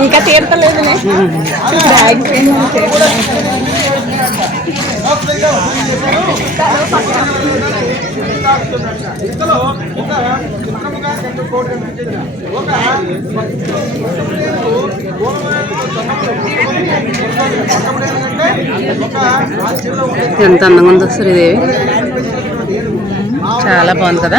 ఇంకా తీర్తలేదు. బ్యాగ్ ఇంతలో ఒక చిత్రముగా రెండు కోట్ల నుంచి ఒక ఎంత అందంగా ఉందో శ్రీదేవి చాలా బాగుంది కదా?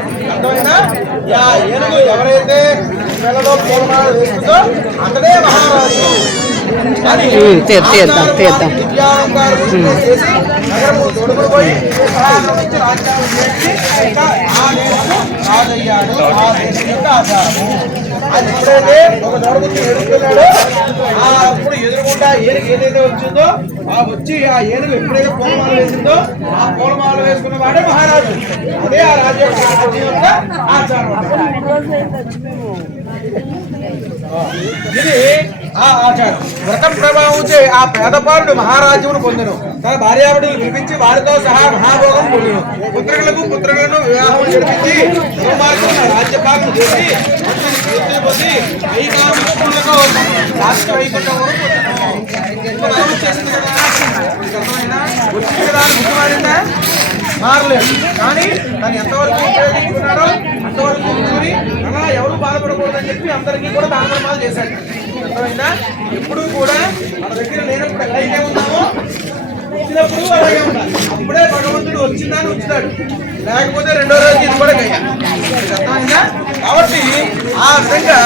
అర్థమైనా యా ఏనుగు ఎవరైతే నెలలో పూలమాల వేస్తుందో అతడే మహారాజు. తీద్దాం, తీద్దాం. ఆ అప్పుడు ఎదురుకుండా ఏనుగు ఏదైతే వచ్చిందో ఆ వచ్చి ఆ ఏనుగు ఎప్పుడైతే పూలమాల వేసిందో ఆ పూలమాల వేసుకున్న వాడే మహారాజు అదే ఆ రాజ్యం యొక్క ఆచారం ఇది ఆ ఆచారం వ్రతం ప్రభావించే ఆ పేదపాలుడు మహారాజ్యమును పొందెను. తన భార్యాబిడ్డలు పిలిపించి వారితో సహా మహాభోగం పొందెను. పుత్రులకు పుత్రులను వివాహం జరిపించి దుర్మార్గం రాజ్యపాలన చేసి పొంది ఐకామిష్టులకు రాష్ట్ర వైకుంఠమును చేసింది కదా, వచ్చింది కదా అని మారలేదు కానీ తను ఎంతవరకు ఉపయోగించుకున్నారో అంతవరకు అలా ఎవరు బాధపడకూడదని చెప్పి అందరికీ కూడా దాన ధర్మాలు చేశాడు. అర్థమైందా? ఎప్పుడు కూడా మన దగ్గర లేనప్పుడు ఎలా అయితే ఉన్నామో వచ్చినప్పుడు అలాగే ఉండాలి. అప్పుడే భగవంతుడు వచ్చిందని ఉంచుతాడు. లేకపోతే రెండో రోజు ఇది కూడా అర్థమైందా? కాబట్టి ఆ విధంగా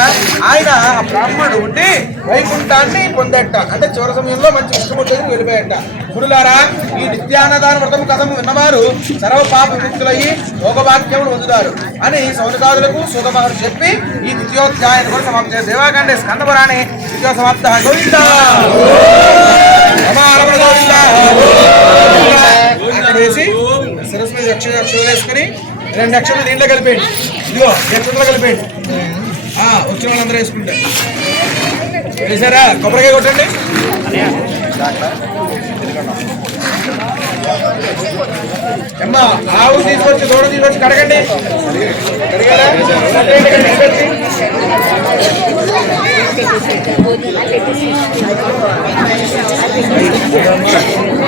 ఆయన ఆ బ్రాహ్మణుడు ఉండి వైకుంఠాన్ని పొందట. అంటే చివరి సమయంలో మంచి ఇష్టముట్టేది వెళ్ళిపోయట. గురులారా ఈ నిత్యాన్నదాన వ్రతం కథము విన్నవారు సర్వ పాప విముక్తులయ్యి భోగవాక్యములు పొందుతారు అని సౌనకాదులకు సూతమహర్షి చెప్పి ఈ ద్వితీయోధ్యాయాన్ని కూడా సమాప్తి చేశారు. దేవాకండే స్కందపురాణి ద్వితీయ సమాప్త గోవింద. అక్కడ వేసి సరస్సు మీద అక్షర అక్షరాలు వేసుకుని రెండు అక్షరాలు దీంట్లో కలిపేయండి. ఇదిగో ఎక్కడ కలిపేయండి. వచ్చిన వాళ్ళందరూ వేసుకుంటారు. వేసారా? కొబ్బరికాయ కొట్టండి. అమ్మా ఆవు తీసుకొచ్చి దూడ తీసుకొచ్చి కడగండి. కడగారా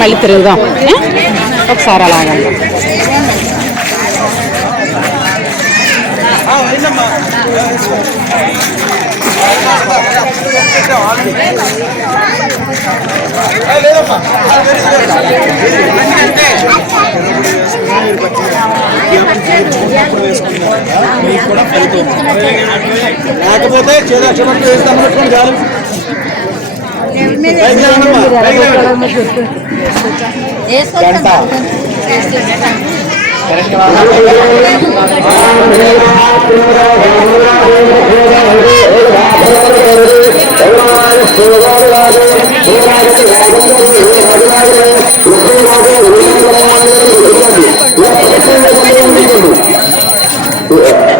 మళ్ళీ తిరుగుదాం. ఒకసారి అలాగండి వేసుకున్నారా మీకు కూడా ఫలితం లేకపోతే చేదాక్షమట్లు వేస్తాం అనుకోండి చాలు గంట భగవాన్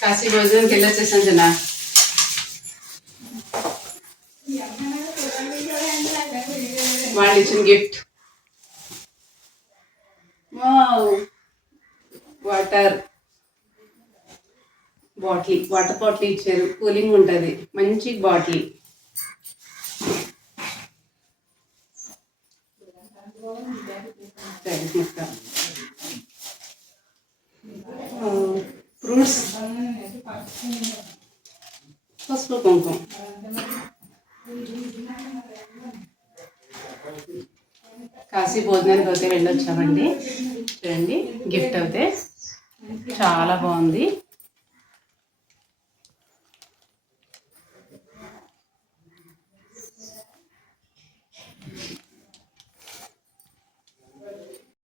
కాశీ భోజనానికి వెళ్ళొచ్చేసాను చిన్న వాళ్ళు ఇచ్చిన gift. Water. Bottle. Water bottle ఇచ్చారు. కూలింగ్ ఉంటుంది. మంచి బాటిల్. ఫ్రూట్స్ పసుపు కుంకుమ కాశీ భోజనానికి అయితే వెళ్ళొచ్చామండి. చూడండి గిఫ్ట్ అయితే. చాలా బాగుంది.